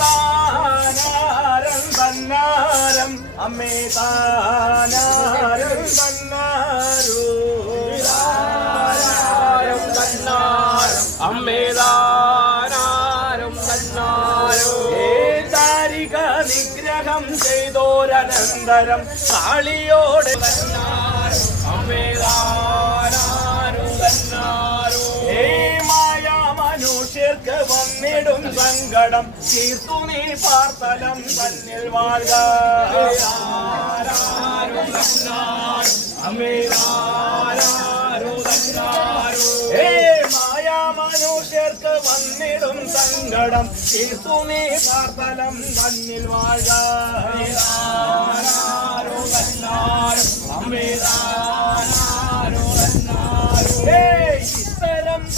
താനാരം തന്നാരം അമ്മേ താനാരം തന്നാരോ തന്നാരം അമ്മേ താനാരം തന്നാരോ താരിക നിഗ്രഹം ചെയ്തോരനന്തരം കാളിയോടെ തന്നാരം അമ്മേ താനാരം തന്നാരോ മനുഷ്യർക്ക് വന്നിടും സങ്കടം തീർത്തു നീ പാർത്തലം തന്നിൽ വാഴ മായാ മനുഷ്യർക്ക് വന്നിടും സങ്കടം തീർത്തു നീ പാർത്തലം തന്നിൽ വാഴ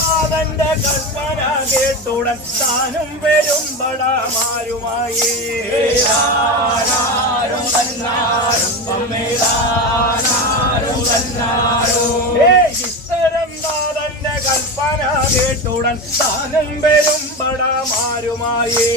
നാഥന്റെ കൽപ്പന കേട്ടുടൻ താനും വരും പടമാരുമായി ഇത്തരം നാഥന്റെ കൽപ്പന കേട്ടുടൻ താനും വരും പടമാരുമായി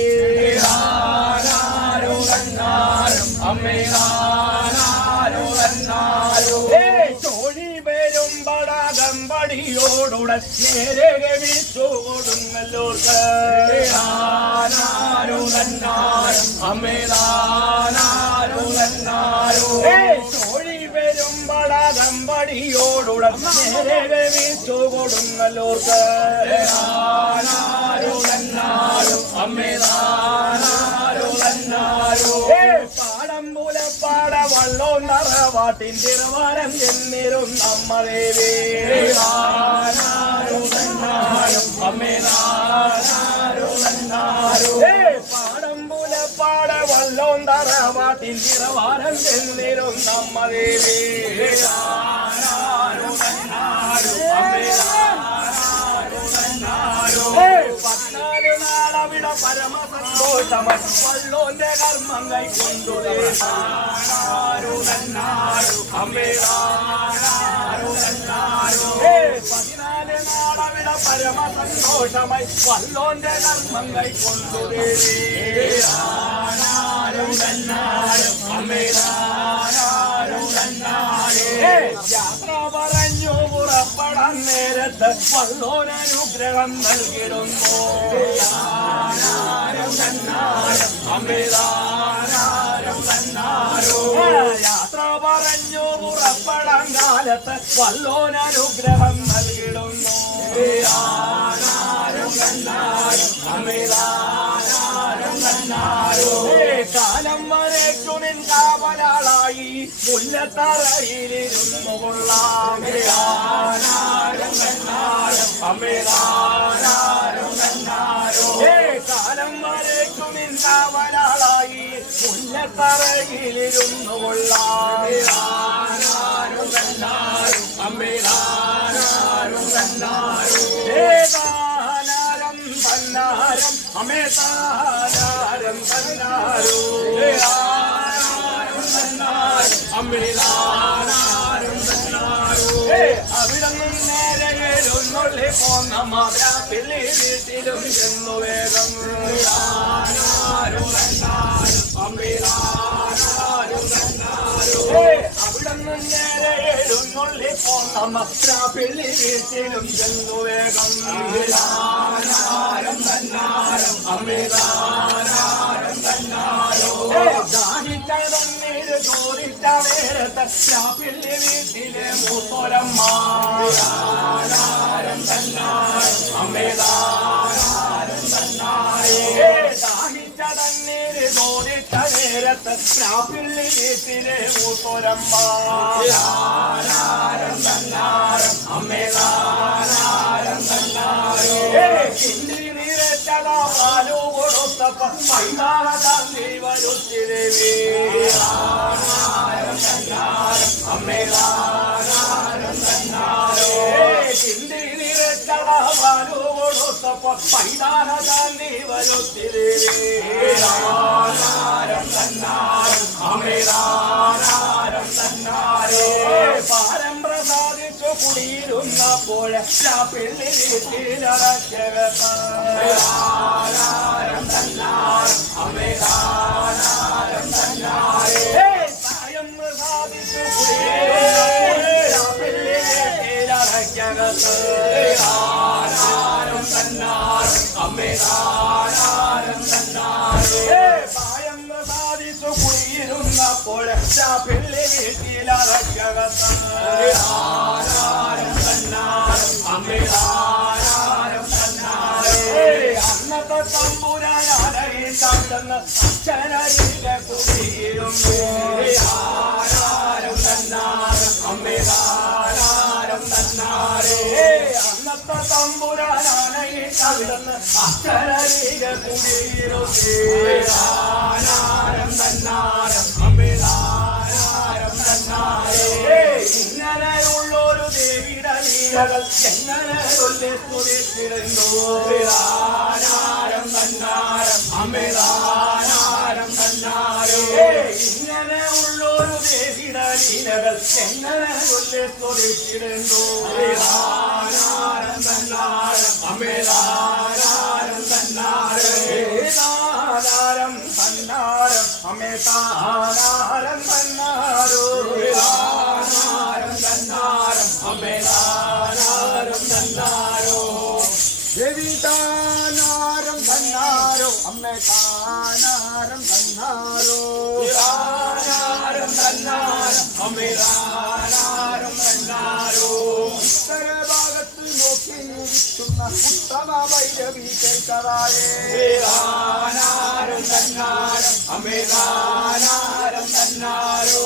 ചോഴി വരും പടകമ്പടിയോടുടൻ നേരെ വിളിച്ചു കൊടുങ്ങല്ലോർക്ക് ചോഴി വരും പടകമ്പടിയോടുടൻ നേരെ വിളിച്ചു കൊടുങ്ങല്ലോർക്ക് പാടമ്പുലപ്പാട വള്ളോ നറവാട്ടിൻ തിരുവാരം എന്നിരും നമ്മദേവേ പാടമ്പുലപ്പാട വള്ളോ നറവാട്ടിൻ തിരുവാരം എന്നിരും നമ്മദേവേ നാളവിട പരമസന്തോഷമ വള്ളോന്റെ കർമ്മം കൈക്കൊണ്ടു പതിനാല് നാളവിട പരമസന്തോഷമായി വള്ളോന്റെ കർമ്മം കൈക്കൊണ്ടു യാത്ര പറഞ്ഞു പുറപ്പെടാൻ നേരത്ത് വള്ളോനനുഗ്രഹം നൽകിടുന്നു യാത്ര പറഞ്ഞു പുറപ്പെടാൻ കാലത്ത് വള്ളോനനുഗ്രഹം നൽകിടുന്നു കാലം വരേക്കു നിൻ കാവലാളായി മുല്ലത്തറയിലിരുന്നു കൊള്ളാം കാലം വരേക്കു നിൻ കാവലാളായി മുല്ലത്തറയിലിരുന്നു കൊള്ളാം താനാരം തന്നാരം അമേ താനാരം തന്നാരോ അവിടന്നും നേരെ എഴുന്നള്ളി പോന്ന മാതാപിള്ളി വീട്ടിലും ചെന്നു വേഗം അവിടന്നും നേരെ എഴുന്നള്ളി പോന്ന മാതാപിള്ളി വീട്ടിലും ചെന്നു വേഗം ദാഹിച്ചതന്നീര് ചോദിച്ച നേരത്തെ പിള്ളി വീട്ടിലെ മൂത്തോരമ്മ ദാഹിച്ചതന്നീര് ചോദിച്ച നേരത്തെ പിള്ളി വീട്ടിലെ മൂത്തോരമ്മ കിണ്ടി നിറച്ചതാ പാലു കൊടുത്തപ്പ മൈതാനീ വരുത്തിരവേ കിണ്ടി നിറച്ചതാ പാലു കൊടുത്തപ്പ മൈതാനീ വരുത്തിരവേ പാരം പ്രസാദിച്ചു കുടിയിരുന്ന കുടിയിരുന്നപ്പോൾ പെണ്ണി വീട്ടിലടച്ചകത്താരം തന്നാരം അമേതാനാരം തന്നാരേ സായം സാധിച്ചു കുടിയിരുന്നപ്പോൾ പെണ്ണി വീട്ടിലടച്ചകത്താരം തന്നാരം അമേതാനാരം തന്നാരേ സായം സാധിച്ചു കുടിയിരുന്നപ്പോൾ പെണ്ണി വീട്ടിലടച്ചകത്താരം തന്നാരം അമേതാനാരം തന്നാരേ അന്നത്തെ തമ്പുരാനാലയിട്ടവിടുന്ന് അച്ഛനരികെ കുടിയിരുന്നു ആരാരം തന്നാരം അമേതാനാരം തന്നാരേ അന്നത്തെ തമ്പുരാനാലയിട്ടവിടുന്ന് അച്ഛനരികെ കുടിയിരുന്നു ആരാരം തന്നാരം അമേതാനാരം തന്നാരേ ഇങ്ങനെയുള്ളൊരു ദേവിയുടെ ലീലകൾ എങ്ങനെ സ്തുതിച്ചിരുന്നു ആരാരം തന്നാരം അമേതാനാരം തന്നാരേ ഇങ്ങനെ ഉള്ളൊരു ദേവിയുടെ ലീലകൾ എങ്ങനെ സ്തുതിച്ചിരുന്നു ആരാരം തന്നാരം അമേതാനാരം തന്നാരേ താനാരം തന്നാരം അമേതാനാരം തന്നാരോ താനാരം തന്നാരം അമേതാനാരം തന്നാരോ ദേവി താനാരം തന്നാരോ അമ്മേ താനാരം തന്നാരോ താനാരം തന്നാരം അമ്മേ താനാരം തന്നാരോ ഉത്തരഭാഗത്ത് നോക്കി ഇരിക്കുന്ന ഉത്തമ ഭൈരവി കേൾക്കതായേ താനാരം തന്നാരം അമ്മേ താനാരം തന്നാരോ